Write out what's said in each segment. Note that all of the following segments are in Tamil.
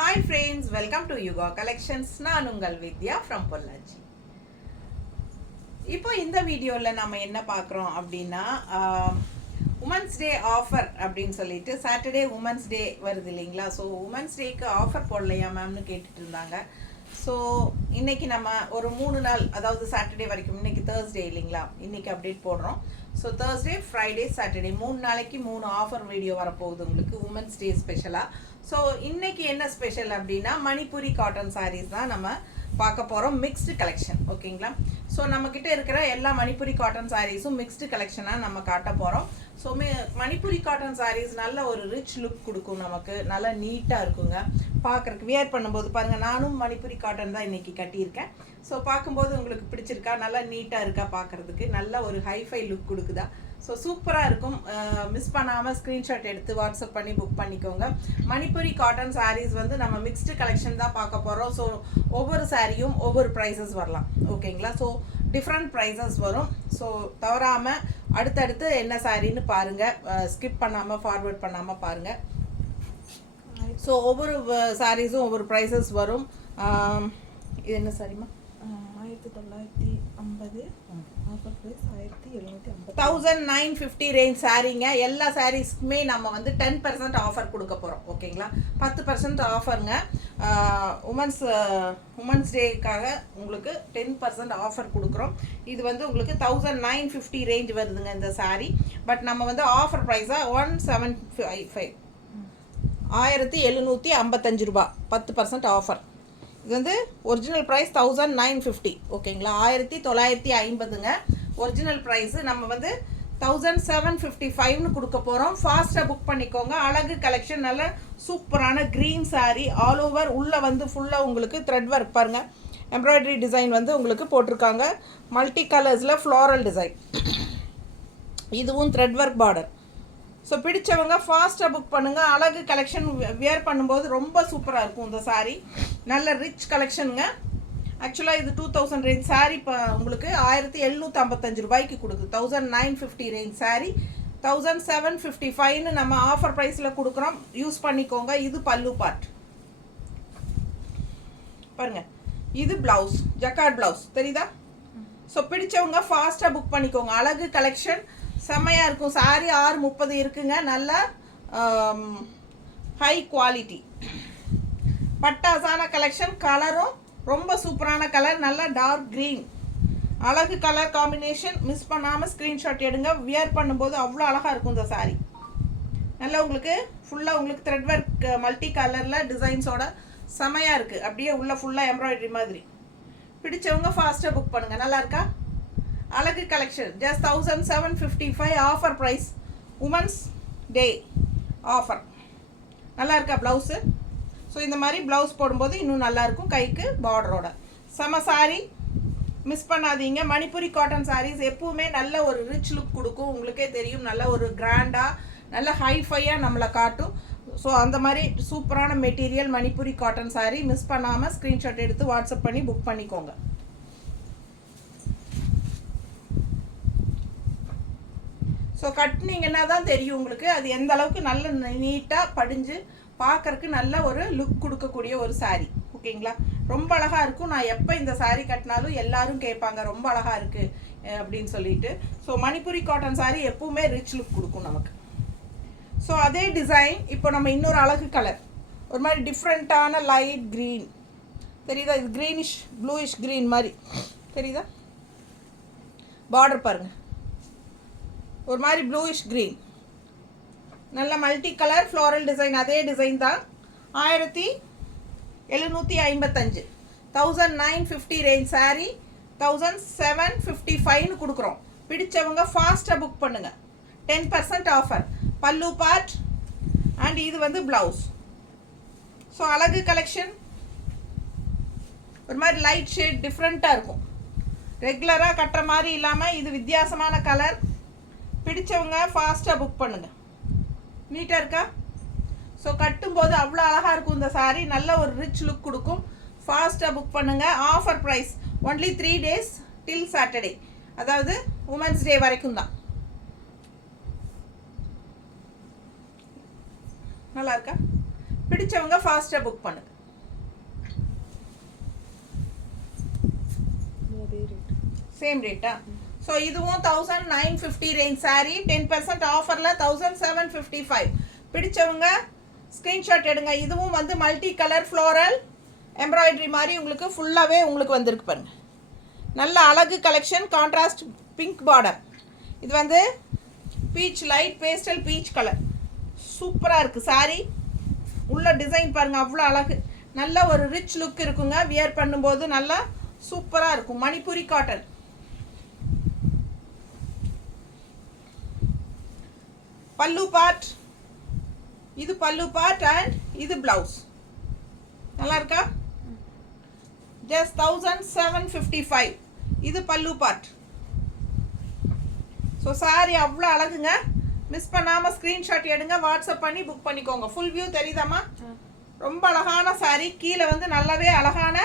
Hi friends, welcome to Yuga Collections. நான் உங்கள் வித்யா from பொள்ளாச்சி. இப்போ இந்த வீடியோவில் நம்ம என்ன பார்க்குறோம் அப்படின்னா உமன்ஸ் டே ஆஃபர் அப்படின்னு சொல்லிட்டு சாட்டர்டே உமன்ஸ் டே வருது இல்லைங்களா. ஸோ உமன்ஸ் டேக்கு ஆஃபர் போடலையா மேம்னு கேட்டுட்டு இருந்தாங்க. ஸோ இன்றைக்கி நம்ம ஒரு 3 நாள், அதாவது சாட்டர்டே வரைக்கும், இன்றைக்கி தேர்ஸ்டே இல்லைங்களா, இன்றைக்கி அப்டேட் போடுறோம். ஸோ தேர்ஸ்டே, ஃப்ரைடே, சாட்டர்டே 3 நாளைக்கு 3 ஆஃபர் வீடியோ வரப்போகுது உங்களுக்கு உமன்ஸ் டே ஸ்பெஷலாக. ஸோ இன்றைக்கி என்ன ஸ்பெஷல் அப்படின்னா மணிப்புரி காட்டன் சாரீஸ் தான் நம்ம பார்க்க போகிறோம். மிக்ஸ்டு கலெக்ஷன், ஓகேங்களா. ஸோ நம்மக்கிட்ட இருக்கிற எல்லா மணிப்புரி காட்டன் சாரீஸும் மிக்ஸ்டு கலெக்ஷனாக நம்ம காட்ட போகிறோம். ஸோ மணிப்புரி காட்டன் சாரீஸ் நல்ல ஒரு ரிச் லுக் கொடுக்கும், நமக்கு நல்லா நீட்டாக இருக்குங்க பார்க்குறக்கு. வியர் பண்ணும்போது பாருங்கள், நானும் மணிப்புரி காட்டன் தான் இன்றைக்கி கட்டியிருக்கேன். ஸோ பார்க்கும்போது உங்களுக்கு பிடிச்சிருக்கா, நல்லா நீட்டாக இருக்கா பார்க்குறதுக்கு, நல்ல ஒரு ஹைஃபை லுக் கொடுக்குதா. ஸோ சூப்பராக இருக்கும். மிஸ் பண்ணாமல் ஸ்க்ரீன்ஷாட் எடுத்து வாட்ஸ்அப் பண்ணி புக் பண்ணிக்கோங்க. மணிப்புரி காட்டன் சாரீஸ் வந்து நம்ம மிக்ஸ்டு கலெக்ஷன் தான் பார்க்க போகிறோம். ஸோ ஒவ்வொரு சாரியும் ஒவ்வொரு ப்ரைஸஸ் வரலாம், ஓகேங்களா. ஸோ டிஃப்ரெண்ட் ப்ரைஸஸ் வரும். ஸோ தவறாமல் அடுத்தடுத்து என்ன சாரின்னு பாருங்கள், ஸ்கிப் பண்ணாமல் ஃபார்வர்ட் பண்ணாமல் பாருங்கள். ஸோ ஒவ்வொரு சாரீஸும் ஒவ்வொரு ப்ரைஸஸ் வரும். இது என்ன சாரிம்மா? 1950 ஆஃபர் ப்ரைஸ் 1750. 1950 ரேஞ்ச் சாரீங்க. எல்லா சாரீஸ்க்குமே நம்ம வந்து 10% ஆஃபர் கொடுக்க போகிறோம், ஓகேங்களா. 10% ஆஃபருங்க. உமன்ஸ் டேக்காக உங்களுக்கு 10% ஆஃபர் கொடுக்குறோம். இது வந்து உங்களுக்கு 1950 ரேஞ்ச் வருதுங்க இந்த சாரீ. பட் நம்ம வந்து ஆஃபர் ப்ரைஸாக 1755, 1755 ரூபா, 10% ஆஃபர். இது வந்து ஒரிஜினல் ப்ரைஸ் 1950, ஓகேங்களா. 1950ங்க ஒரிஜினல் ப்ரைஸு. நம்ம வந்து 1755ன்னு கொடுக்க போகிறோம். ஃபாஸ்ட்டாக புக் பண்ணிக்கோங்க. அழகு கலெக்ஷன், நல்ல சூப்பரான க்ரீன் சாரீ. ஆல் ஓவர் உள்ளே வந்து ஃபுல்லாக உங்களுக்கு த்ரெட் ஒர்க் பாருங்கள், எம்ப்ராய்டரி டிசைன் வந்து உங்களுக்கு போட்டிருக்காங்க. மல்டி கலர்ஸில் ஃப்ளாரல் டிசைன், இதுவும் த்ரெட் ஒர்க் பார்டர். ஸோ பிடிச்சவங்க ஃபாஸ்ட்டாக புக் பண்ணுங்கள். அழகு கலெக்ஷன் வியர் பண்ணும்போது ரொம்ப சூப்பராக இருக்கும் இந்த சாரீ. நல்ல ரிச் கலெக்ஷனுங்க. ஆக்சுவலாக இது 2000 ரேஞ்ச் சாரீ. இப்போ உங்களுக்கு 1755 ரூபாய்க்கு கொடுக்குது. 1950 ரேஞ்ச் சாரீ 1755ன்னு நம்ம ஆஃபர் ப்ரைஸில் கொடுக்குறோம். யூஸ் பண்ணிக்கோங்க. இது பல்லு பார்ட் பாருங்கள், இது ப்ளவுஸ், ஜக்கார்ட் ப்ளவுஸ் தெரியுதா. ஸோ பிடிச்சவங்க ஃபாஸ்ட்டாக புக் பண்ணிக்கோங்க. அழகு கலெக்ஷன் செம்மையாக இருக்கும். சாரீ 630 இருக்குங்க. நல்ல ஹை குவாலிட்டி பட்டாசான கலெக்ஷன். கலரும் ரொம்ப சூப்பரான கலர், நல்ல டார்க் க்ரீன், அழகு கலர் காம்பினேஷன். மிஸ் பண்ணாமல் ஸ்க்ரீன்ஷாட் எடுங்க. வியர் பண்ணும்போது அவ்வளோ அழகாக இருக்கும் இந்த சாரீ. நல்லா உங்களுக்கு ஃபுல்லாக உங்களுக்கு த்ரெட் ஒர்க் மல்டி கலரில் டிசைன்ஸோட செம்மையாக இருக்குது. அப்படியே உள்ள ஃபுல்லாக எம்ப்ராய்டரி மாதிரி. பிடிச்சவங்க ஃபாஸ்ட்டாக புக் பண்ணுங்கள். நல்லா இருக்கா அழகு collection. Just 1755 offer price, women's day offer. நல்லா இருக்கா ப்ளவுஸு? ஸோ இந்த மாதிரி ப்ளவுஸ் போடும்போது இன்னும் நல்லாயிருக்கும், கைக்கு பார்டரோட. செம சாரீ, மிஸ் பண்ணாதீங்க. மணிப்புரி காட்டன் சாரீஸ் எப்பவுமே நல்ல ஒரு ரிச் லுக் கொடுக்கும். உங்களுக்கே தெரியும், நல்ல ஒரு கிராண்டாக, நல்ல ஹைஃபையாக நம்மளை காட்டும். ஸோ அந்த மாதிரி சூப்பரான material Manipuri cotton sari. Miss பண்ணாமல் ஸ்க்ரீன்ஷாட் எடுத்து வாட்ஸ்அப் பண்ணி புக் பண்ணிக்கோங்க. ஸோ கட்டினீங்கன்னா தான் தெரியும் உங்களுக்கு அது எந்த அளவுக்கு நல்ல நீட்டாக படிஞ்சு பார்க்கறக்கு நல்ல ஒரு லுக் கொடுக்கக்கூடிய ஒரு சாரீ, ஓகேங்களா. ரொம்ப அழகாக இருக்கும். நான் எப்போ இந்த சாரீ கட்டினாலும் எல்லாரும் கேட்பாங்க ரொம்ப அழகாக இருக்குது அப்படின்னு சொல்லிட்டு. ஸோ மணிப்புரி காட்டன் சாரீ எப்பவுமே ரிச் லுக் கொடுக்கும் நமக்கு. ஸோ அதே டிசைன் இப்போ நம்ம இன்னொரு அழகு கலர், ஒரு மாதிரி டிஃப்ரெண்ட்டான லைட் க்ரீன் தெரியுதா. இது க்ரீனிஷ் ப்ளூயிஷ் க்ரீன் மாதிரி தெரியுதா. பார்டர் பாருங்கள், ஒரு மாதிரி ப்ளூயிஷ் க்ரீன், நல்ல மல்டி கலர் ஃப்ளாரல் டிசைன். அதே டிசைன் தான். 1755, 1950 ரேஞ்ச் சாரீ 1755ன்னு கொடுக்குறோம். பிடிச்சவங்க ஃபாஸ்ட்டாக புக் பண்ணுங்கள். 10% ஆஃபர். பல்லு பார்ட் அண்ட் இது வந்து ப்ளவுஸ். ஸோ அழகு கலெக்ஷன், ஒரு மாதிரி லைட் ஷேட் டிஃப்ரெண்ட்டாக இருக்கும். ரெகுலராக கட்டுற மாதிரி இல்லாமல் இது வித்தியாசமான கலர். பிடிச்சவங்க ஃபாஸ்ட்டாக புக் பண்ணுங்கள். நீட்டாக இருக்கா. ஸோ கட்டும்போது அவ்வளோ அழகாக இருக்கும் இந்த சாரீ. நல்ல ஒரு ரிச் லுக் கொடுக்கும். ஃபாஸ்ட்டாக புக் பண்ணுங்கள். ஆஃபர் ப்ரைஸ் ஒன்லி 3 days டில் சாட்டர்டே, அதாவது உமன்ஸ் டே வரைக்கும் தான். நல்லா இருக்கா. பிடிச்சவங்க ஃபாஸ்ட்டாக புக் பண்ணுங்க. அதே ரேட். சேம் ரேட்டா? ஸோ இதுவும் 1950 ரேஞ்ச் சாரீ. 10% ஆஃபரில் 1755. பிடிச்சவங்க ஸ்க்ரீன்ஷாட் எடுங்க. இதுவும் வந்து மல்டி கலர் ஃப்ளோரல் எம்ப்ராய்டரி மாதிரி உங்களுக்கு ஃபுல்லாகவே உங்களுக்கு வந்திருக்கு பாருங்க. நல்ல அழகு கலெக்ஷன். Contrast pink border. இது வந்து beach light pastel peach colour. சூப்பராக இருக்குது சாரீ. உள்ள டிசைன் பாருங்கள், அவ்வளோ அழகு. நல்ல ஒரு ரிச் லுக் இருக்குங்க. வியர் பண்ணும்போது நல்லா சூப்பராக இருக்கும். மணிப்புரி காட்டன். பல்லு பார்ட். இது பல்லு பார்ட் அண்ட் இது பிளவுஸ். நல்லா இருக்கா? ஜஸ்ட் 1755. இது பல்லு பார்ட். ஸோ சாரி அவ்வளோ அழகுங்க. மிஸ் பண்ணாமல் ஸ்க்ரீன்ஷாட் எடுங்க, வாட்ஸ்அப் பண்ணி புக் பண்ணிக்கோங்க. ஃபுல் வியூ தெரியுதாம்மா? ரொம்ப அழகான சாரி. கீழே வந்து நல்லாவே அழகான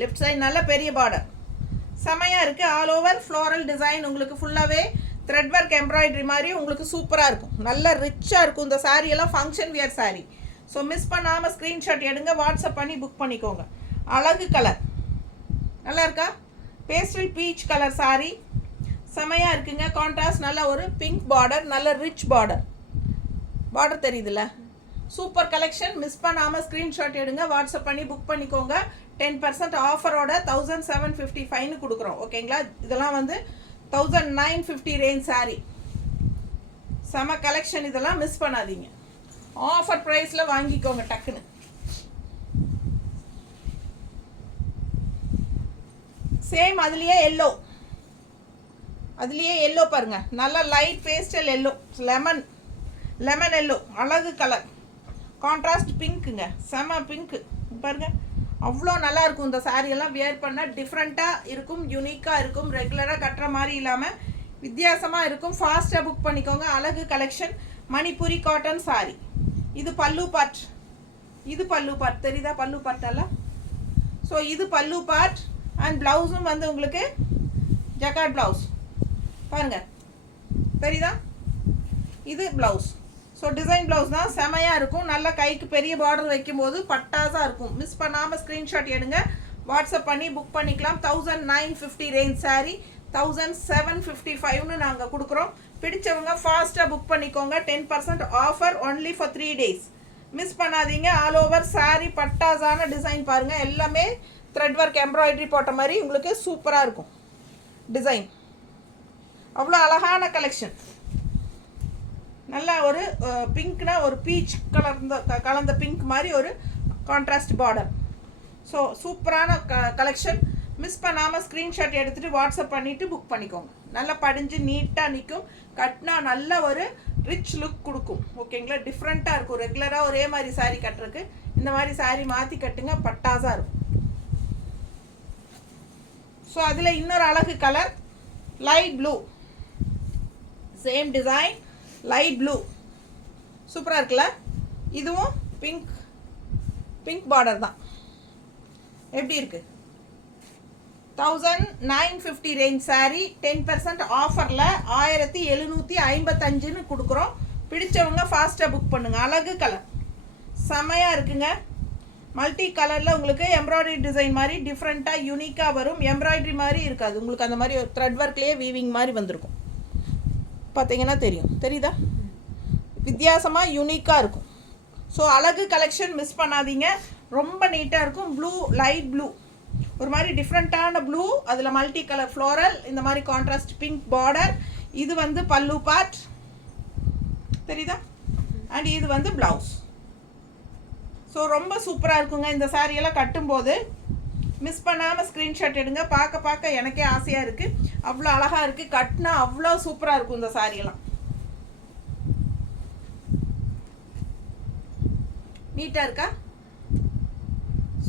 லெஃப்ட் சைடு நல்ல பெரிய பார்டர். செமையாக இருக்குது. All over floral design. உங்களுக்கு ஃபுல்லாகவே த்ரெட் ஒர்க் எம்ப்ராய்டரி மாதிரி உங்களுக்கு சூப்பராக இருக்கும். நல்ல ரிச்சாக இருக்கும். இந்த சாரீ எல்லாம் function wear sari. So miss பண்ணாமல் ஸ்க்ரீன்ஷாட் எடுங்க, வாட்ஸ்அப் பண்ணி புக் பண்ணிக்கோங்க. அழகு கலர். நல்லா இருக்கா? Pastel peach colour sari. செமையாக இருக்குங்க. கான்ட்ராஸ்ட் நல்ல ஒரு பிங்க் பார்டர். நல்ல ரிச் பார்டர். பார்டர் தெரியுதுல்ல? Super collection. மிஸ் பண்ணாமல் ஸ்க்ரீன்ஷாட் எடுங்க, வாட்ஸ்அப் பண்ணி புக் பண்ணிக்கோங்க. 10% ஆஃபரோட 1755 கொடுக்குறோம். ஓகேங்களா? இதெல்லாம் வந்து 1950 ரேஞ்ச் சாரீ. செம கலெக்ஷன். இதெல்லாம் மிஸ் பண்ணாதீங்க. ஆஃபர் ப்ரைஸில் வாங்கிக்கோங்க டக்குன்னு. சேம் அதுலேயே எல்லோ. அதுலேயே எல்லோ பாருங்கள். நல்ல light pastel yellow. Lemon yellow. அழகு கலர். கான்ட்ராஸ்ட் பிங்க்குங்க. செம பிங்க்கு பாருங்கள். அவ்வளோ நல்லா இருக்கும். இந்த சாரியெல்லாம் வியர் பண்ணால் டிஃப்ரெண்ட்டாக இருக்கும், யூனிக்காக இருக்கும். ரெகுலராக கட்டுற மாதிரி இல்லாமல் வித்தியாசமாக இருக்கும். ஃபாஸ்ட்டாக புக் பண்ணிக்கோங்க. அழகு கலெக்ஷன். Manipuri cotton sorry. இது பல்லு பார்ட். இது பல்லு பார்ட் தெரியுதா? பல்லு பார்ட்டெல்லாம். ஸோ இது பல்லு பார்ட் அண்ட் ப்ளவுஸும் வந்து உங்களுக்கு ஜக்கார்ட் ப்ளவுஸ் பாருங்கள், தெரியுதா? இது ப்ளவுஸ். ஸோ டிசைன் ப்ளவுஸ் தான். செமையாக இருக்கும். நல்ல கைக்கு பெரிய பார்டர் வைக்கும்போது பட்டாசாக இருக்கும். மிஸ் பண்ணாமல் ஸ்க்ரீன்ஷாட் எடுங்க, வாட்ஸ்அப் பண்ணி புக் பண்ணிக்கலாம். 1950 ரேஞ்ச் சாரீ 1755ன்னு நாங்கள் கொடுக்குறோம். பிடிச்சவங்க ஃபாஸ்ட்டாக புக் பண்ணிக்கோங்க. 10% offer only for 3 days. Miss பண்ணாதீங்க. ஆல் ஓவர் சாரீ பட்டாசான டிசைன் பாருங்கள். எல்லாமே த்ரெட் ஒர்க் எம்ப்ராய்டரி போட்ட மாதிரி உங்களுக்கு சூப்பராக இருக்கும் டிசைன். அவ்வளோ அழகான கலெக்ஷன். நல்லா ஒரு பிங்க்னா ஒரு பீச் கலந்த பிங்க் மாதிரி ஒரு கான்ட்ராஸ்ட் பார்டர். ஸோ சூப்பரான கலெக்ஷன். மிஸ் பண்ணாமல் ஸ்க்ரீன்ஷாட் எடுத்துகிட்டு வாட்ஸ்அப் பண்ணிவிட்டு புக் பண்ணிக்கோங்க. நல்லா படிஞ்சு நீட்டாக நிற்கும். கட்டினா நல்ல ஒரு ரிச் லுக் கொடுக்கும். ஓகேங்களா? டிஃப்ரெண்ட்டாக இருக்கும். ரெகுலராக ஒரே மாதிரி சாரீ கட்டுறதுக்கு இந்த மாதிரி சாரீ மாற்றி கட்டுங்க, பட்டாசாக இருக்கும். ஸோ அதில் இன்னொரு அழகு colour light blue. Same design light blue. சூப்பராக இருக்குல்ல? இதுவும் பிங்க் பார்டர் தான். எப்படி இருக்கு? 1950 ரேஞ்ச் சாரீ. 10% ஆஃபரில் 1755ன்னு கொடுக்குறோம். பிடிச்சவங்க ஃபாஸ்ட்டாக புக் பண்ணுங்கள். அழகு கலர். செமையாக இருக்குங்க. மல்டி கலரில் உங்களுக்கு எம்ப்ராய்டரி டிசைன் மாதிரி டிஃப்ரெண்ட்டாக யூனிக்காக வரும். எம்ப்ராய்டரி மாதிரி இருக்காது உங்களுக்கு. அந்த மாதிரி ஒரு த்ரெட் ஒர்க்லேயே வீவிங் மாதிரி வந்திருக்கும். பார்த்தீங்கன்னா தெரியுதா? வித்தியாசமாக யூனிக்காக இருக்கும். ஸோ அழகு கலெக்ஷன் மிஸ் பண்ணாதீங்க. ரொம்ப நீட்டாக இருக்கும். ப்ளூ, லைட் ப்ளூ, ஒரு மாதிரி டிஃப்ரெண்ட்டான ப்ளூ. அதில் மல்டி கலர் ஃப்ளோரல், இந்த மாதிரி கான்ட்ராஸ்ட் பிங்க் பார்டர். இது வந்து பல்லு பார்ட், தெரியுதா? அண்ட் இது வந்து ப்ளவுஸ். ஸோ ரொம்ப சூப்பராக இருக்குங்க. இந்த சாரியெல்லாம் கட்டும்போது மிஸ் பண்ணாமல் ஸ்க்ரீன்ஷாட் எடுங்க. பார்க்க எனக்கே ஆசையாக இருக்குது. அவ்வளோ அழகாக இருக்குது. கட்டினா அவ்வளோ சூப்பராக இருக்கும் இந்த சாரியெல்லாம். நீட்டாக இருக்கா?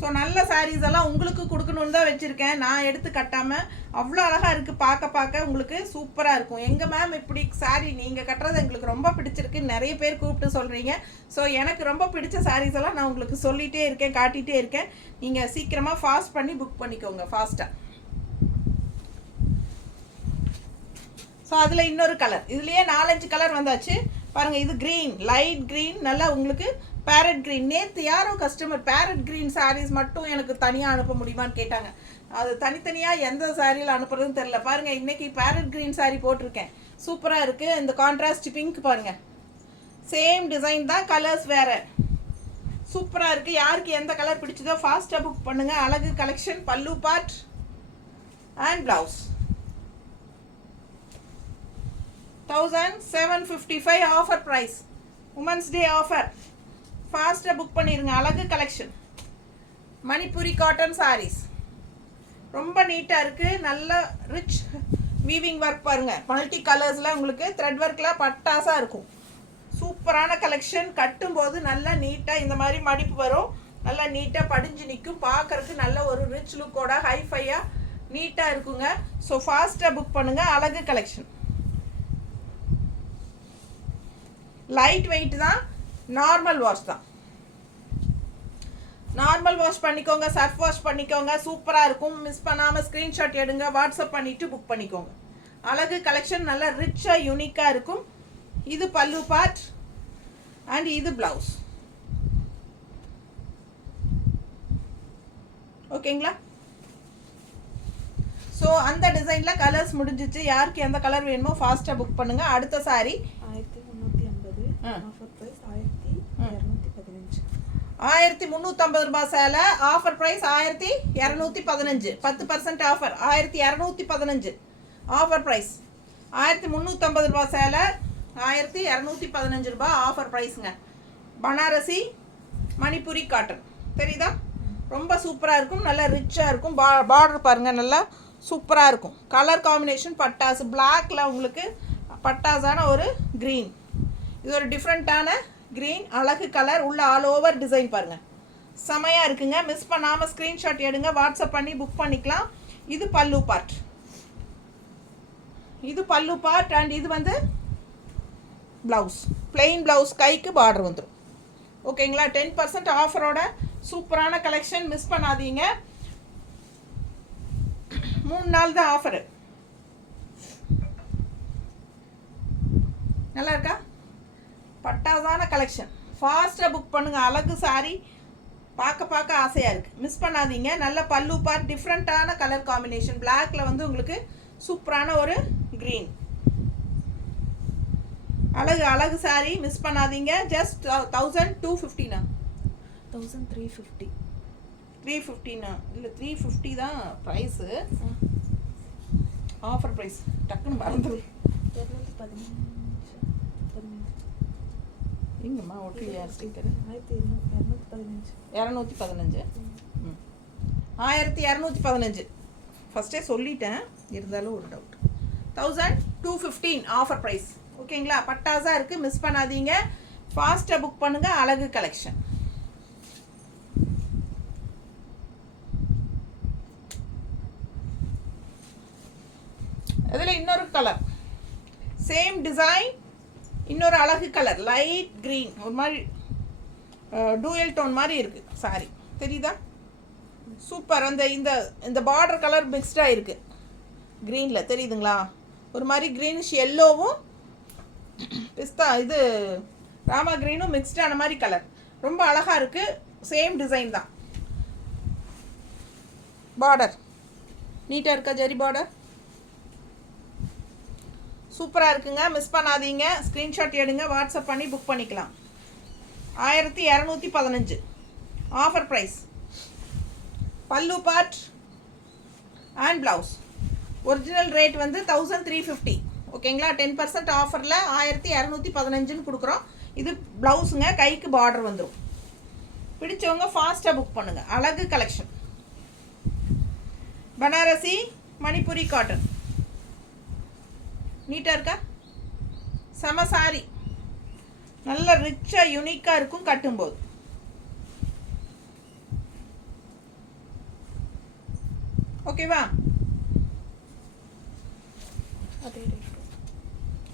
ஸோ நல்ல சாரீஸ் எல்லாம் உங்களுக்கு கொடுக்கணுன்னு தான் வச்சுருக்கேன். நான் எடுத்து கட்டாமல் அவ்வளோ அழகாக இருக்குது. பார்க்க உங்களுக்கு சூப்பராக இருக்கும். எங்கள் மேம் இப்படி சாரீ நீங்கள் கட்டுறது எங்களுக்கு ரொம்ப பிடிச்சிருக்கு, நிறைய பேர் கூப்பிட்டு சொல்கிறீங்க. ஸோ எனக்கு ரொம்ப பிடிச்ச சாரீஸ் எல்லாம் நான் உங்களுக்கு சொல்லிகிட்டே இருக்கேன், காட்டிகிட்டே இருக்கேன். நீங்கள் சீக்கிரமாக ஃபாஸ்ட் பண்ணி புக் பண்ணிக்கோங்க, ஃபாஸ்ட்டாக. ஸோ அதில் இன்னொரு கலர். இதுலேயே 4-5 கலர் வந்தாச்சு. பாருங்கள் இது க்ரீன், லைட் க்ரீன், நல்லா உங்களுக்கு பேரட் க்ரீன். நேற்று யாரோ கஸ்டமர் பேரட் க்ரீன் சாரீஸ் மட்டும் எனக்கு தனியாக அனுப்ப முடியுமான்னு கேட்டாங்க. அது தனித்தனியாக எந்த சாரியில் அனுப்புறதுன்னு தெரில. பாருங்கள் இன்றைக்கி பேரட் க்ரீன் சாரீ போட்டிருக்கேன், சூப்பராக இருக்குது. இந்த கான்ட்ராஸ்ட் பிங்க் பாருங்கள், சேம் டிசைன் தான், கலர்ஸ் வேறு, சூப்பராக இருக்குது. யாருக்கு எந்த கலர் பிடிச்சதோ ஃபாஸ்ட்டாக புக் பண்ணுங்கள். அழகு collection, pallu part and blouse. 1755 offer price, women's day offer. ஃபாஸ்ட்டாக புக் பண்ணிடுங்க. அழகு கலெக்ஷன், மணிப்புரி காட்டன் சாரீஸ், ரொம்ப நீட்டாக இருக்குது. நல்ல ரிச் வீவிங் ஒர்க் பாருங்கள், மல்டி கலர்ஸில் உங்களுக்கு த்ரெட் ஒர்க்கில் பட்டாசாக இருக்கும். சூப்பரான கலெக்ஷன். கட்டும்போது நல்லா நீட்டாக இந்த மாதிரி மடிப்பு வரும், நல்லா நீட்டாக படிஞ்சு நிற்கும். பார்க்குறதுக்கு நல்ல ஒரு ரிச் லுக்கோட ஹைஃபையாக நீட்டாக இருக்குங்க. ஸோ ஃபாஸ்ட்டாக புக் பண்ணுங்கள். அழகு கலெக்ஷன், லைட் வெயிட் தான், நார்மல் வாஷ் தான். நார்மல் வாஷ் பண்ணிக்கோங்க, சர்ஃப் வாஷ் பண்ணிக்கோங்க, சூப்பராக இருக்கும். மிஸ் பண்ணாமல் ஸ்க்ரீன்ஷாட் எடுங்க, வாட்ஸ்அப் பண்ணிவிட்டு புக் பண்ணிக்கோங்க. அழகு கலெக்ஷன் நல்லா ரிச்சாக யூனிக்காக இருக்கும். இது பல்லு பார்ட் அண்ட் இது ப்ளவுஸ். ஓகேங்களா? ஸோ அந்த டிசைனில் கலர்ஸ் முடிஞ்சிச்சு. யாருக்கு எந்த கலர் வேணுமோ ஃபாஸ்ட்டாக புக் பண்ணுங்கள். அடுத்த சாரி 1350, ஆஃபர் ப்ரைஸ் 1215. 1350 ரூபாய் சேலை, offer price 1215. 10% offer, 1215 offer price. 1350 ரூபாய் சேலை, 1215 ரூபாய் ஆஃபர் ப்ரைஸுங்க. பனாரசி மணிப்புரி காட்டன், தெரியுதா? ரொம்ப சூப்பராக இருக்கும், நல்லா ரிச்சாக இருக்கும். பார்டர் பாருங்கள், நல்லா சூப்பராக இருக்கும். கலர் காம்பினேஷன் பட்டாசு, பிளாக்ல உங்களுக்கு பட்டாசான ஒரு க்ரீன். இது ஒரு டிஃப்ரெண்ட்டான க்ரீன், அழகு கலர், உள்ள ஆல் ஓவர் டிசைன் பாருங்கள், செமையாக இருக்குங்க. மிஸ் பண்ணாமல் ஸ்க்ரீன்ஷாட் எடுங்க, வாட்ஸ்அப் பண்ணி புக் பண்ணிக்கலாம். இது பல்லு பார்ட், இது பல்லு பார்ட் அண்ட் இது வந்து ப்ளவுஸ், பிளெயின் ப்ளவுஸ், கைக்கு பார்டர் வந்துடும். ஓகேங்களா? 10% ஆஃபரோட சூப்பரான கலெக்ஷன், மிஸ் பண்ணாதீங்க. 3 நாள் தான் ஆஃபரு. நல்லா இருக்கா? பட்டாசான கலெக்ஷன், ஃபாஸ்ட்டாக புக் பண்ணுங்கள். அழகு சாரி, பார்க்க ஆசையாக இருக்குது, மிஸ் பண்ணாதீங்க. நல்ல பல்லு பார்ட், டிஃப்ரெண்ட்டான கலர் காம்பினேஷன், பிளாக்ல வந்து உங்களுக்கு சூப்பரான ஒரு க்ரீன். அழகு சாரி, மிஸ் பண்ணாதீங்க. ஜஸ்ட் 1250. 1350. 350 இல்லை 350 தான் ப்ரைஸு, ஆஃபர் ப்ரைஸ். டக்குன்னு மறந்துடு. 215. எங்கம்மா ஒட்டியா ஸ்டிக்கரு? 1215. 215. 1215 ஃபஸ்ட்டே சொல்லிட்டேன், இருந்தாலும் ஒரு டவுட். 1215 offer price. ஓகேங்களா? பட்டாசா இருக்குது, மிஸ் பண்ணாதீங்க. ஃபாஸ்ட்டாக புக் பண்ணுங்கள். அழகு கலெக்ஷன். இதில் இன்னொரு கலர், சேம் டிசைன், இன்னொரு அழகு கலர், லைட் க்ரீன், ஒரு மாதிரி டூயல் டோன் மாதிரி இருக்குது சாரி, தெரியுதா? சூப்பர். அந்த இந்த இந்த பார்டர் கலர் மிக்ஸ்டாக இருக்குது க்ரீனில், தெரியுதுங்களா? ஒரு மாதிரி க்ரீனிஷ் எல்லோவும் பிஸ்தா இது ராமா க்ரீனும் மிக்ஸ்டான மாதிரி கலர், ரொம்ப அழகாக இருக்குது. சேம் டிசைன் தான். பார்டர் நீட்டாக இருக்கா? ஜரி பார்டர் சூப்பராக இருக்குங்க, மிஸ் பண்ணாதீங்க. ஸ்க்ரீன்ஷாட் எடுங்க, வாட்ஸ்அப் பண்ணி புக் பண்ணிக்கலாம். 1215 ஆஃபர் ப்ரைஸ். பல்லு part and blouse. Original rate வந்து 1350. ஓகேங்களா? 10% ஆஃபரில் 1215 கொடுக்குறோம். இது ப்ளவுஸுங்க, கைக்கு பார்டர் வந்துடும். பிடிச்சவங்க ஃபாஸ்ட்டாக புக் பண்ணுங்கள். அழகு கலெக்ஷன், பனாரசி மணிப்புரி காட்டன், நீட்டாக இருக்கா? செம சாரி, நல்ல ரிச்சாக யூனிக்காக இருக்கும் கட்டும்போது. ஓகேவா?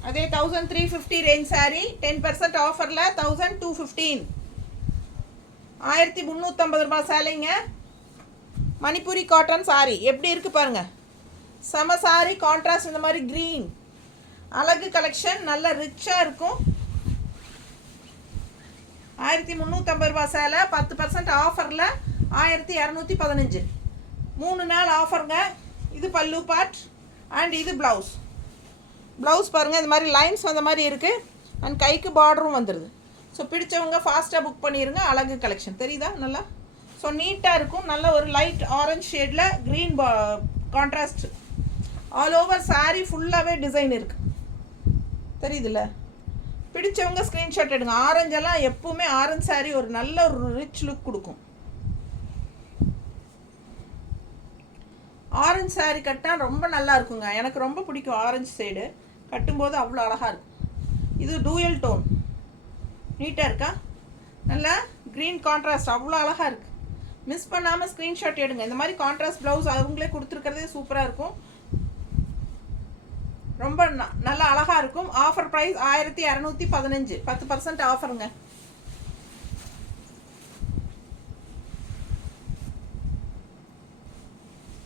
அதே 1350 ரேஞ்ச் சாரி, 10% ஆஃபரில் 1215. 1350 ரூபாய் சேலைங்க. மணிப்புரி காட்டன் சாரி எப்படி இருக்குது பாருங்கள், செம சாரி. கான்ட்ராஸ்ட் இந்த மாதிரி க்ரீன், அழகு கலெக்ஷன், நல்ல ரிச்சாக இருக்கும். 1350 ரூபா சேலை 10% ஆஃபரில் 1215. 3 நாள் ஆஃபருங்க. இது பல்லு பார்ட் அண்ட் இது ப்ளவுஸ். ப்ளவுஸ் பாருங்கள், இது மாதிரி லைன்ஸ் வந்த மாதிரி இருக்குது அண்ட் கைக்கு பார்டரும் வந்துடுது. ஸோ பிடிச்சவங்க ஃபாஸ்ட்டாக புக் பண்ணிடுங்க. அழகு கலெக்ஷன் தெரியுதா நல்லா? ஸோ நீட்டாக இருக்கும். நல்ல ஒரு லைட் ஆரஞ்ச் ஷேடில் green contrast. All over sari ஃபுல்லாகவே டிசைன் இருக்குது, தெரியுதுல்ல? பிடிச்சவங்க ஸ்க்ரீன்ஷாட் எடுங்க. ஆரஞ்செல்லாம் எப்பவுமே ஆரஞ்ச் சாரீ ஒரு நல்ல ஒரு ரிச் லுக் கொடுக்கும். ஆரஞ்ச் சாரீ கட்டினா ரொம்ப நல்லா இருக்குங்க. எனக்கு ரொம்ப பிடிக்கும் ஆரஞ்சு சைடு. கட்டும்போது அவ்வளோ அழகாக இருக்கும். இது டூயல் டோன், நீட்டாக இருக்கா? நல்லா க்ரீன் கான்ட்ராஸ்ட், அவ்வளோ அழகாக இருக்குது. மிஸ் பண்ணாமல் ஸ்க்ரீன்ஷாட் எடுங்க. இந்த மாதிரி கான்ட்ராஸ்ட் ப்ளவுஸ் அவங்களே கொடுத்துருக்கிறதே சூப்பராக இருக்கும். ரொம்ப நல்லா அழகாக இருக்கும். ஆஃபர் ப்ரைஸ் 1215, 10% ஆஃபருங்க.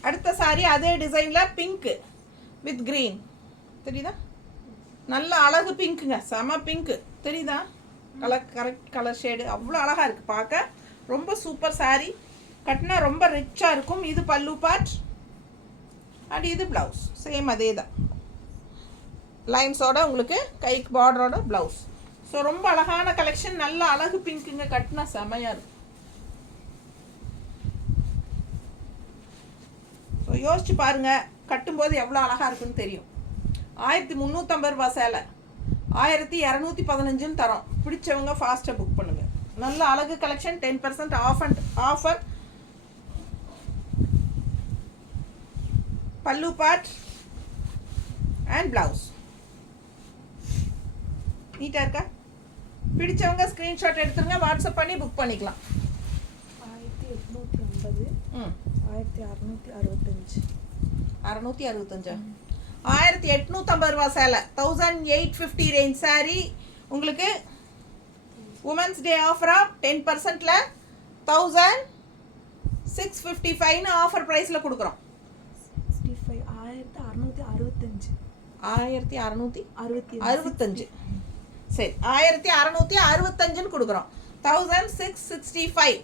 அடுத்த சாரி அதே டிசைனில் பிங்க்கு வித் க்ரீன், தெரியுதா? நல்ல அழகு பிங்க்குங்க, செம பிங்க்கு, தெரியுதா? கரெக்ட் கலர் ஷேடு, அவ்வளோ அழகாக இருக்குது பார்க்க. ரொம்ப சூப்பர் சாரீ, கட்டினா ரொம்ப ரிச்சாக இருக்கும். இது பல்லு பார்ட் அண்ட் இது ப்ளவுஸ். சேம் அதே தான், லைன்ஸோட உங்களுக்கு கைக்கு பார்டரோட ப்ளவுஸ். ஸோ ரொம்ப அழகான கலெக்ஷன். நல்ல அழகு பிங்க்குங்க, கட்டினா செமையாக இருக்கும். ஸோ யோசிச்சு பாருங்கள், கட்டும்போது எவ்வளோ அழகாக இருக்குன்னு தெரியும். 1350 ரூபா சேலை 1215 தரோம். பிடிச்சவங்க ஃபாஸ்ட்டாக புக் பண்ணுங்கள். நல்ல அழகு கலெக்ஷன். 10% ஆஃபர். பல்லு பார்ட் அண்ட் ப்ளவுஸ். நீட்டாக இருக்கா? பிடிச்சவங்க ஸ்க்ரீன்ஷாட் எடுத்துருங்க, வாட்ஸ்அப் பண்ணி புக் பண்ணிக்கலாம். 1850, 1665. 665. 1850 ரூபா சேலை 1850 ரேஞ்ச் சாரீ உங்களுக்கு உமன்ஸ் டே ஆஃபராக 10%ல 1655 ஆஃபர் ப்ரைஸில் கொடுக்குறோம். 1665. 1665. சரி, 1665 கொடுக்குறோம். 1665.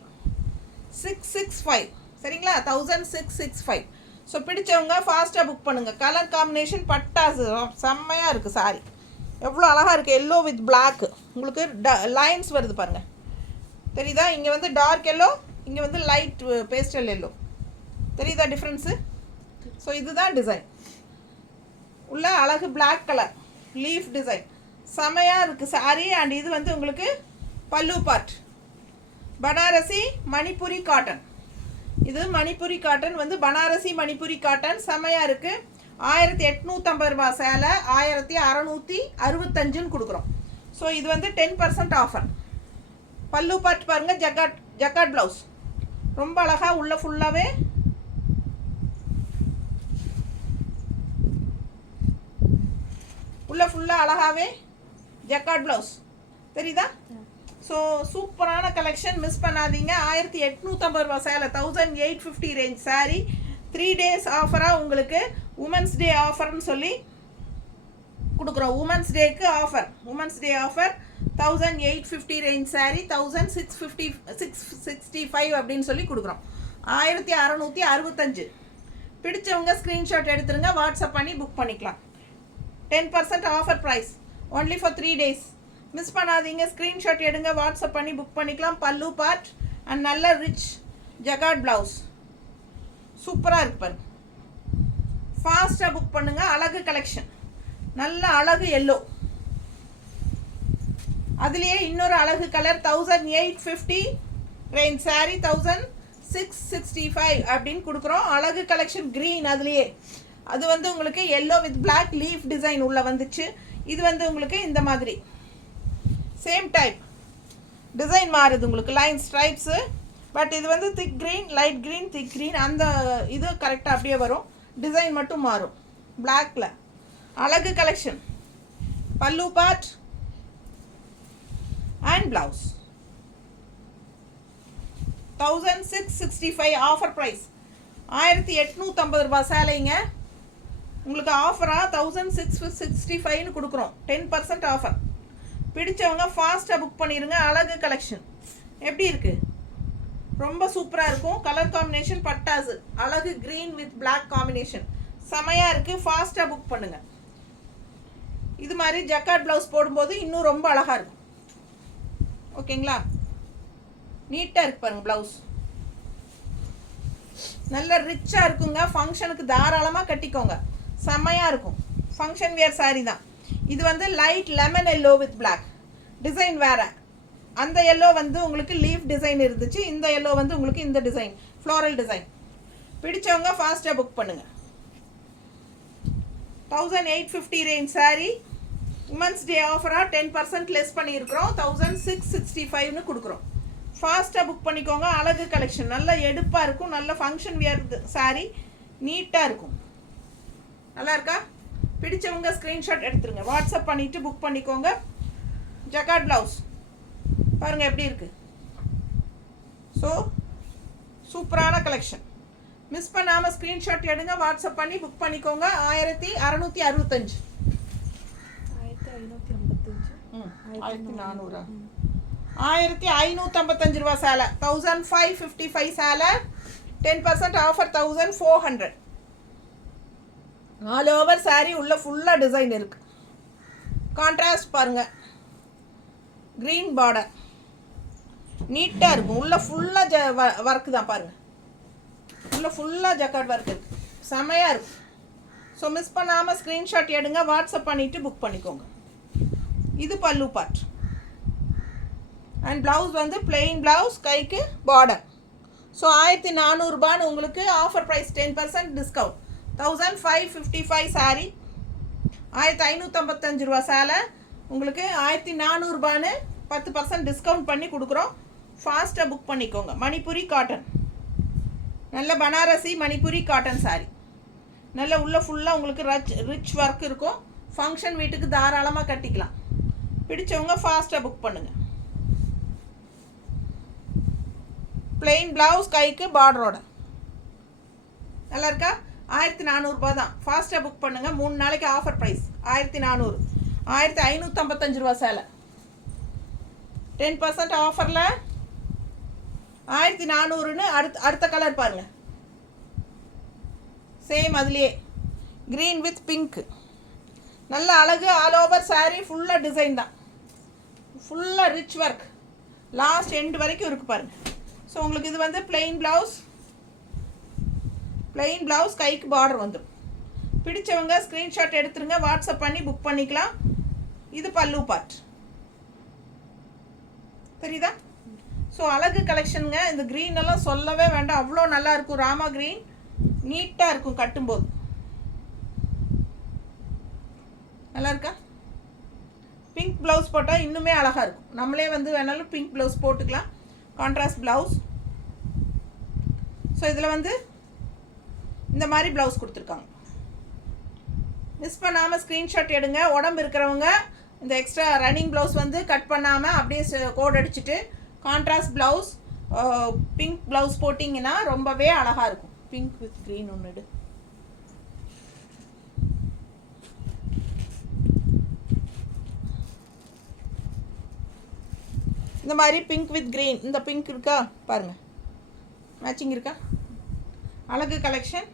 665 சரிங்களா? 1665. ஸோ பிடிச்சவங்க ஃபாஸ்ட்டாக புக் பண்ணுங்கள். கலர் காம்பினேஷன் பட்டாசு செம்மையாக இருக்குது சாரி. எவ்வளோ அழகாக இருக்குது. Yellow with black. உங்களுக்கு லைன்ஸ் வருது பாருங்கள், தெரியுதா? இங்கே வந்து டார்க் எல்லோ, இங்கே வந்து லைட் பேஸ்டல் எல்லோ. தெரியுதா டிஃப்ரென்ஸு? ஸோ இதுதான் டிசைன். உள்ள அழகு பிளாக் கலர் லீஃப் டிசைன் செமையாக இருக்குது சாரி. அண்ட் இது வந்து உங்களுக்கு பல்லு பார்ட். பனாரசி மணிப்புரி காட்டன். இது மணிப்புரி காட்டன் வந்து பனாரசி மணிப்புரி காட்டன் செமையாக இருக்குது. 1850 ரூபா சேலை 1665 கொடுக்குறோம். ஸோ இது வந்து 10% ஆஃபர். பல்லு பார்ட் பாருங்கள், ஜக்காட் ப்ளவுஸ் ரொம்ப அழகாக. உள்ள ஃபுல்லாகவே அழகாகவே ஜக்காட் ப்ளவுஸ், தெரியுதா? ஸோ சூப்பரான கலெக்ஷன், மிஸ் பண்ணாதீங்க. 1850 ரூபா சேலை 1850 ரேஞ்ச் சாரீ 3 days ஆஃபராக உங்களுக்கு உமன்ஸ் டே ஆஃபர்னு சொல்லி கொடுக்குறோம். உமன்ஸ் டேக்கு offer. Women's day offer 1850 range sari 1665 அப்படின்னு சொல்லி கொடுக்குறோம். 1665. பிடிச்சவங்க ஸ்க்ரீன்ஷாட் எடுத்துருங்க, வாட்ஸ்அப் பண்ணி புக் பண்ணிக்கலாம். 10% offer price only for 3 days. Miss பண்ணாதீங்க, ஸ்க்ரீன்ஷாட் எடுங்க, வாட்ஸ்அப் பண்ணி புக் பண்ணிக்கலாம். பல்லு பார்ட் அண்ட் நல்ல ரிச் ஜகாட் ப்ளவுஸ் சூப்பராக இருக்கு பாருங்க. ஃபாஸ்ட்டாக புக் பண்ணுங்கள். அழகு கலெக்ஷன், நல்ல அழகு எல்லோ. அதுலேயே இன்னொரு அழகு கலர் 1850 ரேஞ்ச் சாரீ 1665 அப்படின்னு கொடுக்குறோம். அழகு கலெக்ஷன் க்ரீன். அதுலேயே அது வந்து உங்களுக்கு yellow with black leaf design உள்ளே வந்துச்சு. இது வந்து உங்களுக்கு இந்த மாதிரி சேம் டைப் டிசைன் மாறுது உங்களுக்கு, லைன் ஸ்ட்ரைப்ஸு. பட் இது வந்து திக் க்ரீன், லைட் க்ரீன், திக் க்ரீன், அந்த இது கரெக்டாக அப்படியே வரும். டிசைன் மட்டும் மாறும் பிளாக்ல. அழகு collection. Pallu part and blouse 1665 offer price. 1850 ரூபா சேலைங்க உங்களுக்கு ஆஃபராக 1665 கொடுக்குறோம். 10% ஆஃபர். பிடிச்சவங்க ஃபாஸ்ட்டாக புக் பண்ணிடுங்க. அழகு கலெக்ஷன் எப்படி இருக்குது, ரொம்ப சூப்பராக இருக்கும். கலர் காம்பினேஷன் பட்டாசு, அழகு க்ரீன் வித் பிளாக் காம்பினேஷன் செமையாக இருக்குது. ஃபாஸ்ட்டாக புக் பண்ணுங்கள். இது மாதிரி ஜக்கார்ட் ப்ளவுஸ் போடும்போது இன்னும் ரொம்ப அழகாக இருக்கும். ஓகேங்களா, நீட்டாக இருக்கு பாருங்கள். ப்ளவுஸ் நல்ல ரிச்சாக இருக்குங்க. ஃபங்க்ஷனுக்கு தாராளமாக கட்டிக்கோங்க, செம்மையாக இருக்கும். ஃபங்க்ஷன் வியர் சாரீ தான் இது. வந்து light lemon yellow with black design வேறு. அந்த எல்லோ வந்து உங்களுக்கு லீஃப் டிசைன் இருந்துச்சு, இந்த எல்லோ வந்து உங்களுக்கு இந்த டிசைன் ஃப்ளோரல் டிசைன். பிடிச்சவங்க ஃபாஸ்ட்டாக புக் பண்ணுங்கள். 1850 ரேஞ்ச் சாரீ. உமன்ஸ் டே ஆஃபராக 10% லெஸ் பண்ணியிருக்கிறோம். 1665ன்னு கொடுக்குறோம். ஃபாஸ்ட்டாக புக் பண்ணிக்கோங்க. அழகு கலெக்ஷன் நல்ல எடுப்பாக இருக்கும். நல்ல ஃபங்க்ஷன் வியர் சாரீ, நீட்டாக இருக்கும். நல்லா இருக்கா? பிடிச்சவங்க ஸ்க்ரீன்ஷாட் எடுத்துருங்க, வாட்ஸ்அப் பண்ணிவிட்டு புக் பண்ணிக்கோங்க. ஜக்கார்ட் ப்ளவுஸ் பாருங்கள் எப்படி இருக்குது. ஸோ சூப்பரான கலெக்ஷன். மிஸ் பண்ணாமல் ஸ்க்ரீன்ஷாட் எடுங்க, வாட்ஸ்அப் பண்ணி புக் பண்ணிக்கோங்க. 1665. 1400. 1555 ரூபா சேலை. 1555 சேலை. 10% ஆஃபர் 1400. ஆல் ஓவர் சாரீ உள்ள ஃபுல்லாக டிசைன் இருக்கு. கான்ட்ராஸ்ட் பாருங்கள், க்ரீன் பார்டர் நீட்டாக இருக்கும். உள்ள ஃபுல்லாக ஒர்க்கு தான் பாருங்கள். உள்ள ஃபுல்லாக ஜக்கார்ட் ஒர்க் இருக்குது, செமையாக இருக்கும். ஸோ மிஸ் பண்ணாமல் ஸ்க்ரீன்ஷாட் எடுங்க, வாட்ஸ்அப் பண்ணிவிட்டு புக் பண்ணிக்கோங்க. இது பல்லு பார்ட். அண்ட் ப்ளவுஸ் வந்து பிளெயின் ப்ளவுஸ், கைக்கு பார்டர். ஸோ 1400 உங்களுக்கு ஆஃபர் ப்ரைஸ் 10% டிஸ்கவுண்ட். 1555 சாரீ. 1555 ரூபா சேலை உங்களுக்கு 1400 10% டிஸ்கவுண்ட் பண்ணி கொடுக்குறோம். ஃபாஸ்ட்டாக புக் பண்ணிக்கோங்க. மணிப்புரி காட்டன், நல்ல பனாரசி மணிப்புரி காட்டன் சாரீ. நல்ல உள்ள ஃபுல்லாக உங்களுக்கு ரிச் ஒர்க் இருக்கும். ஃபங்க்ஷன் வீட்டுக்கு தாராளமாக கட்டிக்கலாம். பிடிச்சவங்க ஃபாஸ்ட்டாக புக் பண்ணுங்கள். பிளெயின் ப்ளவுஸ், கைக்கு பார்டரோட. நல்லா இருக்கா? 1400 தான். ஃபாஸ்ட்டாக புக் பண்ணுங்கள். 3 நாளைக்கு ஆஃபர் ப்ரைஸ் 1400. 1555 ரூபா சேலை. 10% ஆஃபரில் 1400ன்னு அடுத்த கலர் பாருங்கள். சேம் அதுலேயே க்ரீன் வித் பிங்க். நல்ல அழகு. ஆல் ஓவர் சாரீ ஃபுல்லாக டிசைன் தான், ஃபுல்லாக ரிச் ஒர்க் லாஸ்ட் எண்டு வரைக்கும் இருக்குது பாருங்கள். ஸோ உங்களுக்கு இது வந்து பிளெயின் ப்ளவுஸ், கைக்கு பார்டர் வந்துடும். பிடிச்சவங்க ஸ்க்ரீன்ஷாட் எடுத்துருங்க, வாட்ஸ்அப் பண்ணி புக் பண்ணிக்கலாம். இது பல்லு பார்ட், தெரியுதா? ஸோ அழகு கலெக்ஷனுங்க. இந்த க்ரீன் எல்லாம் சொல்லவே வேண்டாம், அவ்வளோ நல்லா இருக்கும். ராமா க்ரீன் நீட்டாக இருக்கும் கட்டும்போது. நல்லா இருக்கா? பிங்க் ப்ளவுஸ் போட்டால் இன்னுமே அழகாக இருக்கும். நம்மளே வந்து வேணாலும் பிங்க் ப்ளவுஸ் போட்டுக்கலாம், கான்ட்ராஸ்ட் ப்ளவுஸ். ஸோ இதில் வந்து இந்த மாதிரி ப்ளவுஸ் கொடுத்துருக்காங்க. மிஸ் பண்ணாமல் ஸ்க்ரீன்ஷாட் எடுங்க. உடம்பு இருக்கிறவங்க இந்த எக்ஸ்ட்ரா ரன்னிங் ப்ளவுஸ் வந்து கட் பண்ணாமல் அப்படியே கோட் அடிச்சுட்டு கான்ட்ராஸ்ட் ப்ளவுஸ், பிங்க் ப்ளவுஸ் போட்டிங்கன்னா ரொம்பவே அழகாக இருக்கும். பிங்க் வித் க்ரீன் ஒன்று. இந்த மாதிரி பிங்க் வித் க்ரீன். இந்த பிங்க் இருக்கா பாருங்கள், மேட்சிங் இருக்கா? அழகு கலெக்ஷன்.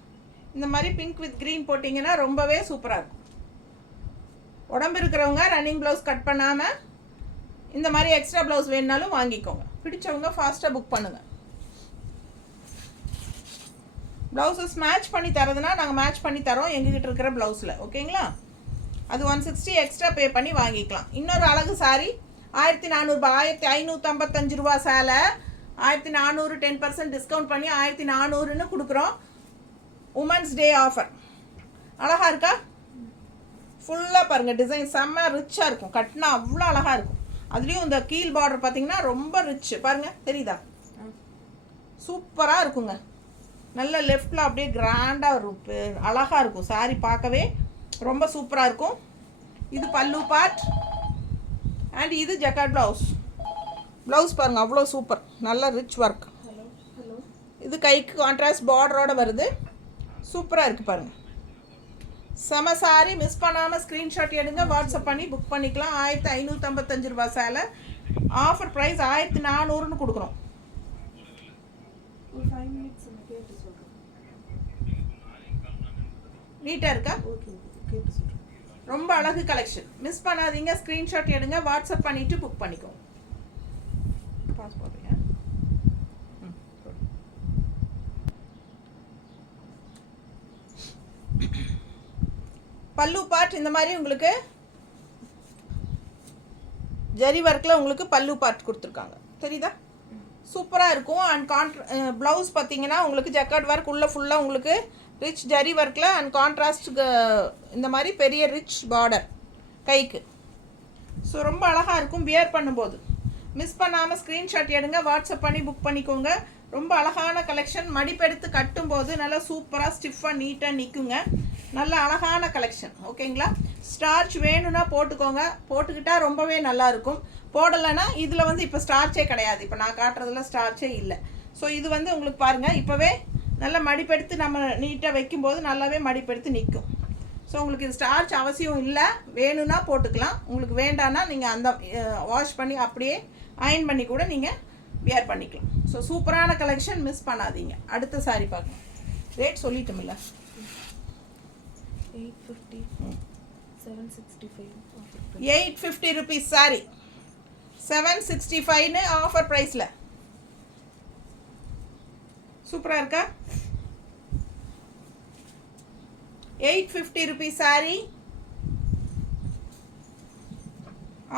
இந்த மாதிரி பிங்க் வித் க்ரீன் போட்டிங்கன்னா ரொம்பவே சூப்பராக இருக்கும். உடம்பு இருக்கிறவங்க ரன்னிங் ப்ளவுஸ் கட் பண்ணாமல் இந்த மாதிரி எக்ஸ்ட்ரா ப்ளவுஸ் வேணுனாலும் வாங்கிக்கோங்க. பிடிச்சவங்க ஃபாஸ்ட்டாக புக் பண்ணுங்கள். ப்ளவுஸஸ் மேட்ச் பண்ணி தரதுன்னா நாங்கள் மேட்ச் பண்ணி தரோம் எங்ககிட்ட இருக்கிற ப்ளவுஸில். ஓகேங்களா? அது 160 எக்ஸ்ட்ரா பே பண்ணி வாங்கிக்கலாம். இன்னொரு அழகு சாரீ 1400. 1555 ரூபா சேலை. 1400 10% டிஸ்கவுண்ட் பண்ணி 1400ன்னு கொடுக்குறோம். Women's day offer. அழகாக இருக்கா? ஃபுல்லாக பாருங்கள், டிசைன் செம்ம ரிச்சாக இருக்கும். கட்டினா அவ்வளோ அழகாக இருக்கும். அதுலேயும் இந்த கீழ் பார்டர் பார்த்திங்கன்னா ரொம்ப ரிச் பாருங்கள், தெரியுதா? சூப்பராக இருக்குங்க. நல்ல லெஃப்டில் அப்படியே கிராண்டாக இருக்கும், அழகாக இருக்கும். சாரீ பார்க்கவே ரொம்ப சூப்பராக இருக்கும். இது பல்லு பார்ட். அண்ட் இது ஜக்கார்ட் ப்ளவுஸ் பாருங்கள், அவ்வளோ சூப்பர், நல்ல ரிச் ஒர்க். இது கைக்கு கான்ட்ராஸ்ட் பார்டரோடு வருது. சூப்பராக இருக்குது பாருங்கள். செம சாரி, மிஸ் பண்ணாமல் ஸ்க்ரீன்ஷாட் எடுங்க, வாட்ஸ்அப் பண்ணி புக் பண்ணிக்கலாம். 1555 ரூபா சேலை. ஆஃபர் ப்ரைஸ் 1400ன்னு கொடுக்குறோம். ஒரு 5 மினிட்ஸ் கேட்டு சொல்கிறேன். நீட்டாக இருக்கா? ஓகே கேட்டு சொல்கிறேன். ரொம்ப அழகு கலெக்ஷன். மிஸ் பண்ணாதீங்க, ஸ்க்ரீன்ஷாட் எடுங்க, வாட்ஸ்அப் பண்ணிவிட்டு புக் பண்ணிக்கோங்க. பாஸ் பண்ணுறீங்க. பல்லு பார்ட் இந்த மாதிரி உங்களுக்கு ஜரி ஒர்க்கில் உங்களுக்கு பல்லு பார்ட் கொடுத்துருக்காங்க, தெரியுதா? சூப்பராக இருக்கும். அண்ட் ப்ளவுஸ் பார்த்தீங்கன்னா உங்களுக்கு ஜக்கார்ட் ஒர்க் உள்ள ஃபுல்லாக உங்களுக்கு ரிச் ஜரி ஒர்க்கில் அண்ட் கான்ட்ராஸ்ட் இந்த மாதிரி பெரிய ரிச் பார்டர் கைக்கு. ஸோ ரொம்ப அழகாக இருக்கும் வியர் பண்ணும்போது. மிஸ் பண்ணாமல் ஸ்க்ரீன்ஷாட் எடுங்க, வாட்ஸ்அப் பண்ணி புக் பண்ணிக்கோங்க. ரொம்ப அழகான கலெக்ஷன். மடிப்பெடுத்து கட்டும்போது நல்லா சூப்பராக ஸ்டிஃபாக நீட்டாக நிற்குங்க. நல்ல அழகான கலெக்ஷன். ஓகேங்களா? ஸ்டார்ச் வேணும்னா போட்டுக்கோங்க, போட்டுக்கிட்டால் ரொம்பவே நல்லாயிருக்கும். போடலைன்னா இதில் வந்து இப்போ ஸ்டார்ச்சே கிடையாது. இப்போ நான் காட்டுறதுல ஸ்டார்ச்சே இல்லை. ஸோ இது வந்து உங்களுக்கு பாருங்கள், இப்போவே நல்லா மடிப்பெடுத்து நம்ம நீட்டாக வைக்கும்போது நல்லாவே மடிப்பெடுத்து நிற்கும். ஸோ உங்களுக்கு இது ஸ்டார்ச் அவசியம் இல்லை, வேணும்னா போட்டுக்கலாம். உங்களுக்கு வேண்டான்னா நீங்கள் அந்த வாஷ் பண்ணி அப்படியே அயன் பண்ணி கூட நீங்கள் வியர் பண்ணிக்கலாம். ஸோ சூப்பரான கலெக்ஷன், மிஸ் பண்ணாதீங்க. அடுத்த சாரி பார்க்கலாம். ரேட் சொல்லிட்டோம்ல, 850 765 850 ருபீஸ் சாரி, 765ன்னு ஆஃபர் ப்ரைஸில். சூப்பராக இருக்கா? 850 ருபீஸ் சாரி,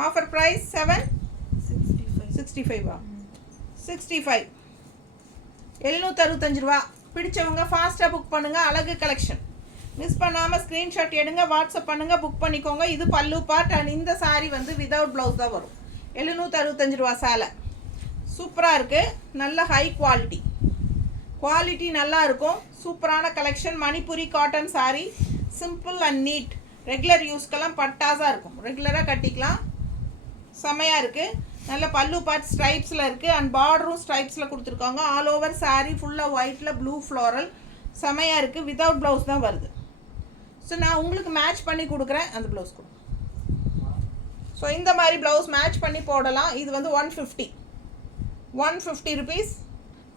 ஆஃபர் ப்ரைஸ் 765. 65 765 ரூபா. பிடிச்சவங்க ஃபாஸ்ட்டாக புக் பண்ணுங்கள். அழகு கலெக்ஷன். மிஸ் பண்ணாமல் ஸ்க்ரீன்ஷாட் எடுங்க, வாட்ஸ்அப் பண்ணுங்கள், புக் பண்ணிக்கோங்க. இது பல்லு பார்ட் அண்ட் இந்த சாரி வந்து விதவுட் ப்ளவுஸ் தான் வரும். 765 ரூபா சேலை. சூப்பராக இருக்குது. நல்ல ஹை குவாலிட்டி நல்லா இருக்கும். சூப்பரான collection. Manipuri cotton sari, simple and neat. Regular யூஸ்க்கெல்லாம் பட்டாஸாக இருக்கும், ரெகுலராக கட்டிக்கலாம். செமையாக இருக்குது. நல்ல பல்லு பார்ட் ஸ்ட்ரைப்ஸில் இருக்குது அண்ட் பார்டரும் ஸ்ட்ரைப்ஸில் கொடுத்துருக்காங்க. ஆல் ஓவர் சாரீ ஃபுல்லாக ஒயிட்டில் ப்ளூ ஃப்ளோரல். செமையாக இருக்குது. வித்தவுட் ப்ளவுஸ் தான் வருது. ஸோ நான் உங்களுக்கு மேட்ச் பண்ணி கொடுக்குறேன், அந்த ப்ளவுஸ் கொடுங்க. ஸோ இந்த மாதிரி ப்ளவுஸ் மேட்ச் பண்ணி போடலாம். இது வந்து 150 ருபீஸ்.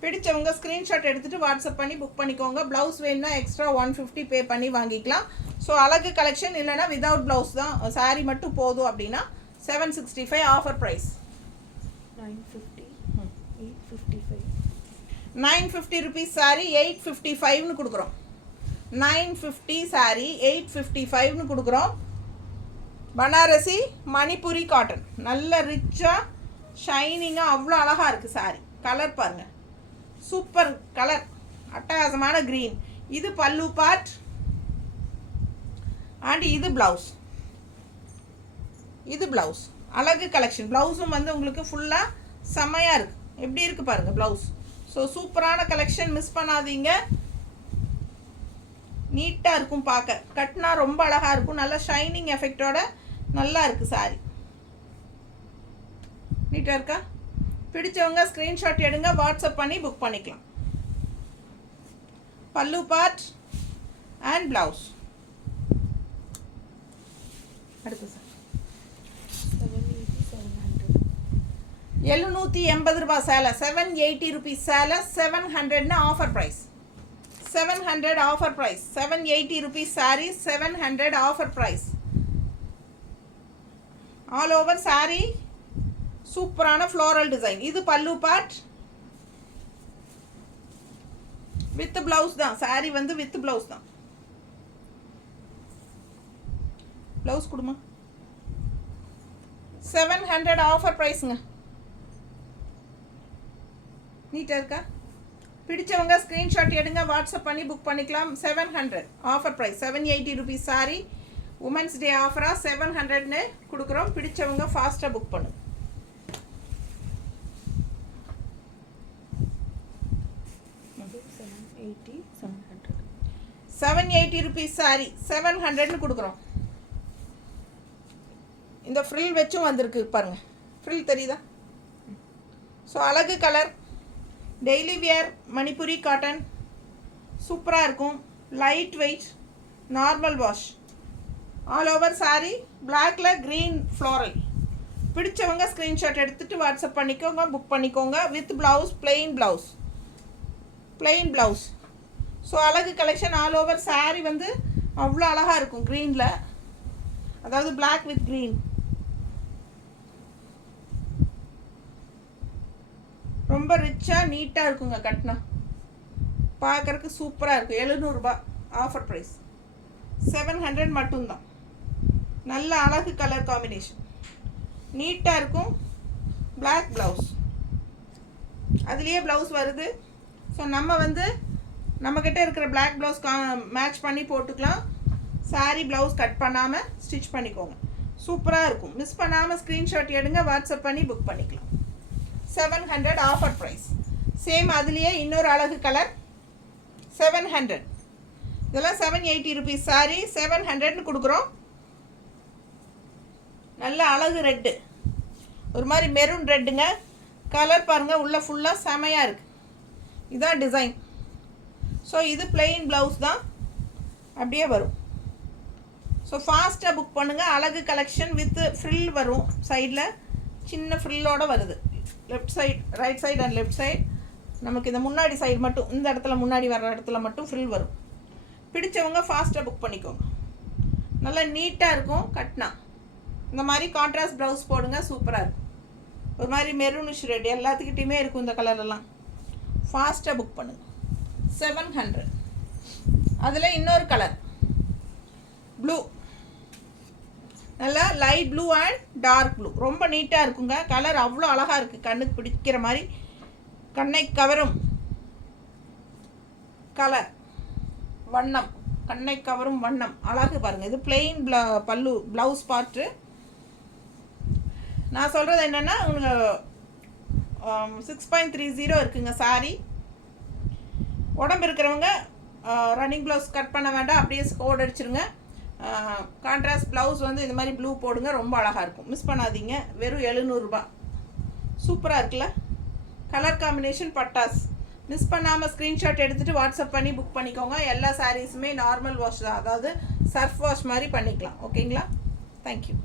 பிடிச்சவங்க ஸ்க்ரீன்ஷாட் எடுத்துகிட்டு வாட்ஸ்அப் பண்ணி புக் பண்ணிக்கோங்க. ப்ளவுஸ் வேணும்னா எக்ஸ்ட்ரா 150 பே பண்ணி வாங்கிக்கலாம். ஸோ அழகு கலெக்ஷன். இல்லைனா வித்தவுட் ப்ளவுஸ் தான் சாரீ மட்டும் போதும் அப்படின்னா 765 ஆஃபர் ப்ரைஸ். 950 ருபீஸ் சாரீ 855ன்னு கொடுக்குறோம். 950 சாரீ 855ன்னு கொடுக்குறோம். பனாரசி மணிப்புரி காட்டன். நல்ல ரிச்சாக ஷைனிங்காக அவ்வளோ அழகாக இருக்குது சாரீ. கலர் பாருங்கள், சூப்பர் கலர், அட்டகாசமான க்ரீன். இது பல்லு பார்ட் அண்ட் இது ப்ளவுஸ். இது ப்ளவுஸ். அழகு கலெக்ஷன். ப்ளவுஸும் வந்து உங்களுக்கு ஃபுல்லாக செம்மையாக இருக்குது. எப்படி இருக்குது பாருங்கள் ப்ளவுஸ். ஸோ சூப்பரான கலெக்ஷன், மிஸ் பண்ணாதீங்க. நீட்டாக இருக்கும் பார்க்க, கட்டினா ரொம்ப அழகாக இருக்கும். நல்ல ஷைனிங் எஃபெக்டோட நல்லா இருக்குது சாரி. நீட்டாக இருக்கா? பிடிச்சவங்க ஸ்க்ரீன்ஷாட் எடுங்க, வாட்ஸ்அப் பண்ணி புக் பண்ணிக்கலாம். Pallu part and blouse. அடுத்து சார் 780 ரூபா சேலை. 780 ருபீஸ் சேலை. 700ன்னு offer price. 700 offer price. 780 rupees sari, 700 offer price. All over sari சூப்பரான ஃப்ளோரல் டிசைன். இது பல்லு பார்ட் வித் ப்ளவுஸ் தான். சாரீ வந்து வித் ப்ளவுஸ் தான். ப்ளவுஸ் கொடுமா. 700 ஆஃபர் ப்ரைஸுங்க. நீட்டாக இருக்கா? பிடிச்சவங்க ஸ்க்ரீன்ஷாட் எடுங்க, வாட்ஸ்அப் பண்ணி புக் பண்ணிக்கலாம். 700 offer price. 780 rupees sari. Women's day ஆஃபராக 700ன்னு கொடுக்குறோம். பிடிச்சவங்க ஃபாஸ்ட்டாக புக் பண்ணுங்க. $780 ருபீஸ் சாரீ 700ன்னு கொடுக்குறோம். இந்த ஃப்ரில் வச்சும் வந்திருக்கு பாருங்கள். ஃப்ரில் தெரியுதா? ஸோ அழகு colour, daily wear Manipuri cotton. சூப்பராக இருக்கும். Light weight, normal wash. All over saree பிளாக்ல க்ரீன் ஃப்ளோரல். பிடிச்சவங்க ஸ்க்ரீன்ஷாட் எடுத்துகிட்டு வாட்ஸ்அப் பண்ணிக்கோங்க, புக் பண்ணிக்கோங்க. With blouse, plain blouse. So அழகு கலெக்ஷன். ஆல் ஓவர் saree வந்து அவ்வளோ அழகாக இருக்கும் க்ரீனில், அதாவது பிளாக் வித் க்ரீன். ரொம்ப ரிச்சாக நீட்டாக இருக்குங்க. கட்டினா பார்க்குறக்கு சூப்பராக இருக்கும். 700 ரூபாய் ஆஃபர் ப்ரைஸ். 700 மட்டும்தான். நல்ல அழகு கலர் காம்பினேஷன், நீட்டாக இருக்கும். பிளாக் ப்ளவுஸ், அதுலேயே ப்ளவுஸ் வருது. ஸோ நம்ம வந்து நம்மக்கிட்ட இருக்கிற பிளாக் ப்ளவுஸ் மேட்ச் பண்ணி போட்டுக்கலாம். saree ப்ளவுஸ் கட் பண்ணாமல் ஸ்டிச் பண்ணிக்கோங்க. சூப்பராக இருக்கும். மிஸ் பண்ணாமல் ஸ்க்ரீன்ஷாட் எடுங்க, வாட்ஸ்அப் பண்ணி புக் பண்ணிக்கலாம். 700 ஆஃபர் ப்ரைஸ். சேம் அதுலேயே இன்னொரு அழகு கலர் 700. இதெல்லாம் 780 ருபீஸ் saree, 700ன்னு கொடுக்குறோம். நல்ல அழகு ரெட்டு, ஒரு மாதிரி மெரூன் ரெட்டுங்க. கலர் பாருங்கள், உள்ளே ஃபுல்லாக செமையாக இருக்குது. இதுதான் டிசைன். ஸோ இது plain ப்ளவுஸ் தான், அப்படியே வரும். ஸோ ஃபாஸ்ட்டாக புக் பண்ணுங்கள். அழகு கலெக்ஷன் வித் ஃப்ரில் வரும். சைடில் சின்ன ஃப்ரில்லோடு வருது. Left side, right side and left side. நமக்கு இந்த முன்னாடி சைடு மட்டும், இந்த இடத்துல முன்னாடி வர்ற இடத்துல மட்டும் ஃப்ரில் வரும். பிடிச்சவங்க ஃபாஸ்ட்டாக புக் பண்ணிக்கோங்க. நல்லா நீட்டாக இருக்கும். கட்டினா இந்த மாதிரி கான்ட்ராஸ்ட் ப்ளவுஸ் போடுங்க, சூப்பராக இருக்கும். ஒரு மாதிரி மெரூனிஷ் ரெட் எல்லாத்துக்கிட்டையுமே இருக்கும் இந்த கலரெல்லாம். ஃபாஸ்ட்டாக புக் பண்ணுங்கள். 700. அதில் இன்னொரு கலர் ப்ளூ, நல்லா light blue and dark blue. ரொம்ப நீட்டாக இருக்குங்க. கலர் அவ்வளோ அழகாக இருக்குது. கண்ணுக்கு பிடிக்கிற மாதிரி, கண்ணை கவரும் கலர், வண்ணம், கண்ணை கவரும் வண்ணம். அழகு பாருங்கள். இது plain பல்லு ப்ளவுஸ் பார்ட்டு. நான் சொல்கிறது என்னென்னா, உங்களுக்கு 6.30 இருக்குங்க saree. உடம்பு இருக்கிறவங்க ரன்னிங் ப்ளவுஸ் கட் பண்ண வேண்டாம், அப்படியே கோட் அடிச்சிருங்க. கான்ட்ராஸ்ட் ப்ளவுஸ் வந்து இது மாதிரி ப்ளூ போடுங்க, ரொம்ப அழகாக இருக்கும். மிஸ் பண்ணாதீங்க. வெறும் 700 ரூபாய். சூப்பராக இருக்குல்ல கலர் காம்பினேஷன், பட்டாஸ். மிஸ் பண்ணாமல் ஸ்க்ரீன்ஷாட் எடுத்துகிட்டு வாட்ஸ்அப் பண்ணி புக் பண்ணிக்கோங்க. எல்லா சாரீஸுமே நார்மல் வாஷ் தான், அதாவது சர்ஃப் வாஷ் மாதிரி பண்ணிக்கலாம். ஓகேங்களா? தேங்க்யூ.